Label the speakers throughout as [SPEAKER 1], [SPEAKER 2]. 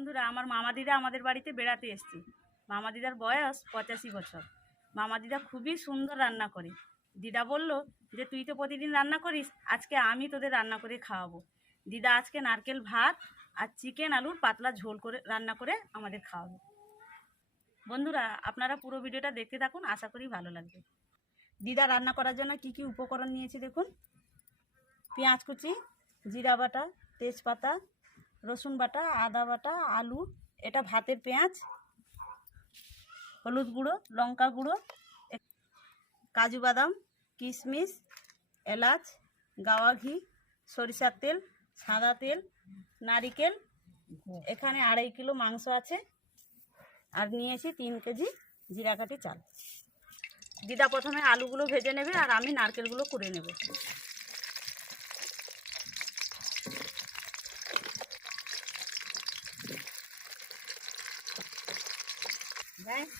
[SPEAKER 1] বন্ধুরা, আমার মামাদিদা আমাদের বাড়িতে বেড়াতে এসছে। মামাদিদার বয়স পঁচাশি বছর। মামাদিদা খুবই সুন্দর রান্না করে। দিদা বলল যে, তুই তো প্রতিদিন রান্না করিস, আজকে আমি তোদের রান্না করে খাওয়াবো। দিদা আজকে নারকেল ভাত আর চিকেন আলুর পাতলা ঝোল করে, রান্না করে আমাদের খাওয়াবে। বন্ধুরা, আপনারা পুরো ভিডিওটা দেখতে থাকুন, আশা করি ভালো লাগবে। দিদা রান্না করার জন্য কি কি উপকরণ নিয়েছে দেখুন? পেঁয়াজ কুচি, জিরা বাটা, তেজপাতা রসুন বাটা, আদা বাটা, আলু, এটা ভাতের পেঁয়াজ, হলুদ গুঁড়ো, লঙ্কা গুঁড়ো কাজু বাদাম, কিশমিশ, এলাচ, গাওয়া ঘি, সরিষার তেল, সাদা তেল, নারিকেল, এখানে আড়াই কিলো মাংস আছে। আর নিয়েছি তিন কেজি জিরাকাঠি চাল। দিদা প্রথমে আলুগুলো ভেজে নেবে আর আমি নারকেলগুলো করে নেব। দেয়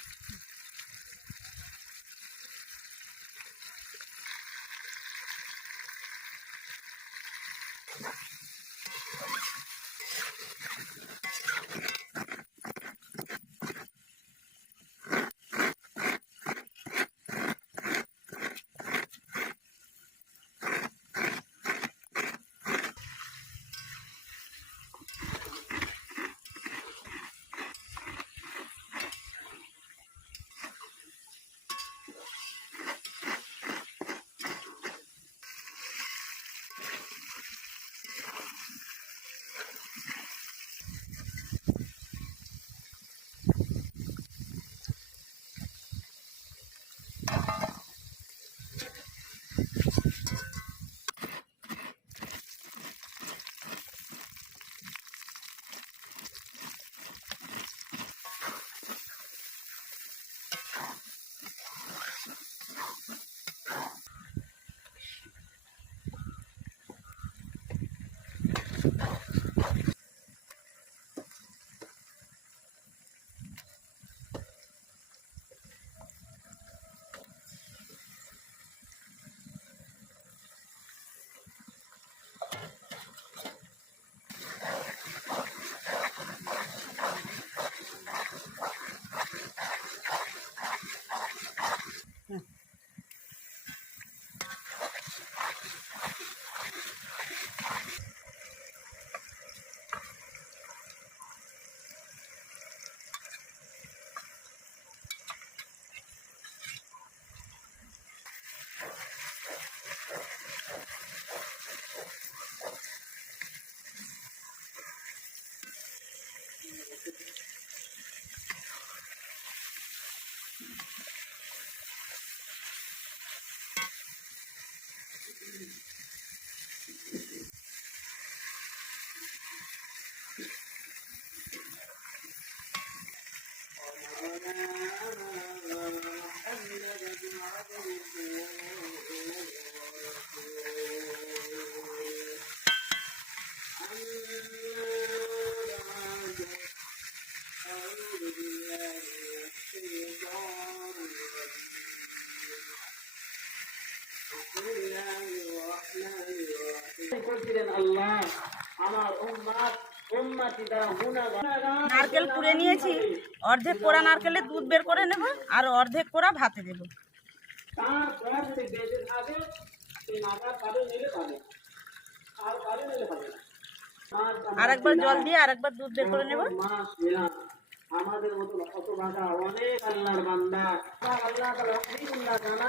[SPEAKER 2] আল্লাহ আমার উম্মাত উম্মাতি দ্বারা গুনাহগার
[SPEAKER 1] নারকেল কুড়ে নিয়েছি অর্ধেক কোড়া নারকেলে দুধ বের করে নেব আর অর্ধেক কোড়া ভাতে দেবো।
[SPEAKER 2] তারপর যদি বেঁচে থাকে সে নাগাদ পাবে নিলে পাবে আর পাবে নিলে পাবে না। আর
[SPEAKER 1] আর একবার জল দিয়ে আর একবার দুধ বের করে নেব।
[SPEAKER 2] আমাদের মতো কত ভাষা অনেক আল্লাহর বান্দা। আবার আল্লাহ তাআলা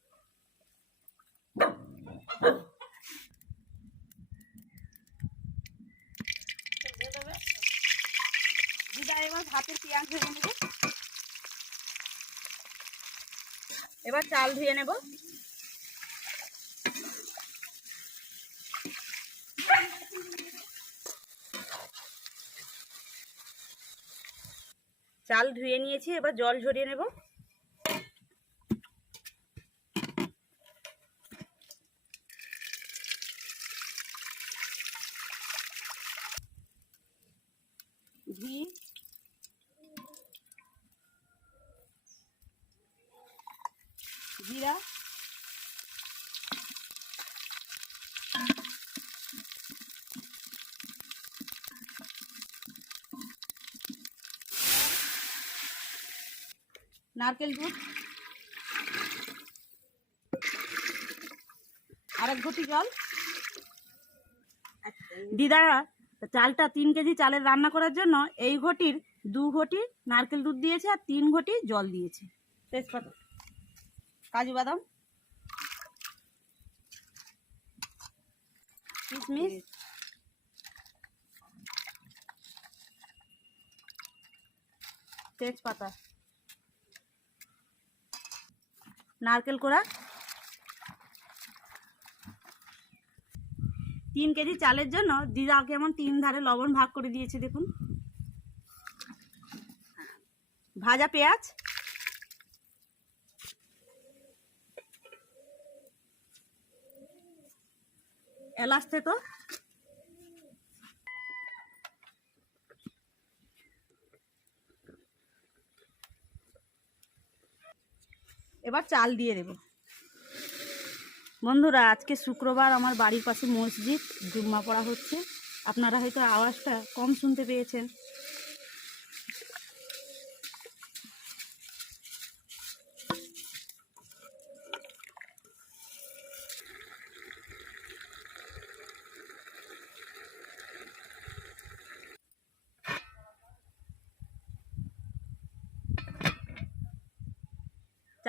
[SPEAKER 1] এবার ভাতের এবার চাল ধুয়ে নেব। চাল ধুয়ে নিয়েছি এবার জল ঝরিয়ে নেব ঘি জিরা নারকেল দুধ। আর এক ঘটি জল। দিদারা চালটা তিন কেজি চালের রান্না করার জন্য এই ঘটির দু ঘটি নারকেল দুধ দিয়েছে আর তিন ঘটি জল দিয়েছে। তেজপাতা। কাজু বাদাম। কিশমিশ তেজপাতা। নারকেল কোড়া। তিন কেজি চালের জন্য দিদা কেমন তিন ধারে লবণ ভাগ করে দিয়েছে দেখুন। ভাজা পেঁয়াজ। এলাচ তো এবার চাল দিয়ে দেব। বন্ধুরা, আজকে শুক্রবার আমার বাড়ির পাশে মসজিদ, জুম্মা পড়া হচ্ছে। আপনারা হয়তো আওয়াজটা কম শুনতে পেয়েছেন।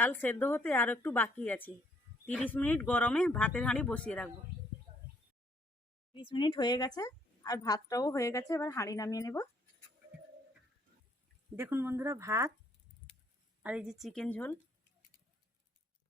[SPEAKER 1] চাল সেদ্ধ হতে আর একটু বাকি আছে। তিরিশ মিনিট গরমে ভাতের হাঁড়ি বসিয়ে রাখব। তিরিশ মিনিট হয়ে গেছে আর ভাতটাও হয়ে গেছে, এবার হাঁড়ি নামিয়ে নেব। দেখুন বন্ধুরা, ভাত আর এই যে চিকেন ঝোল।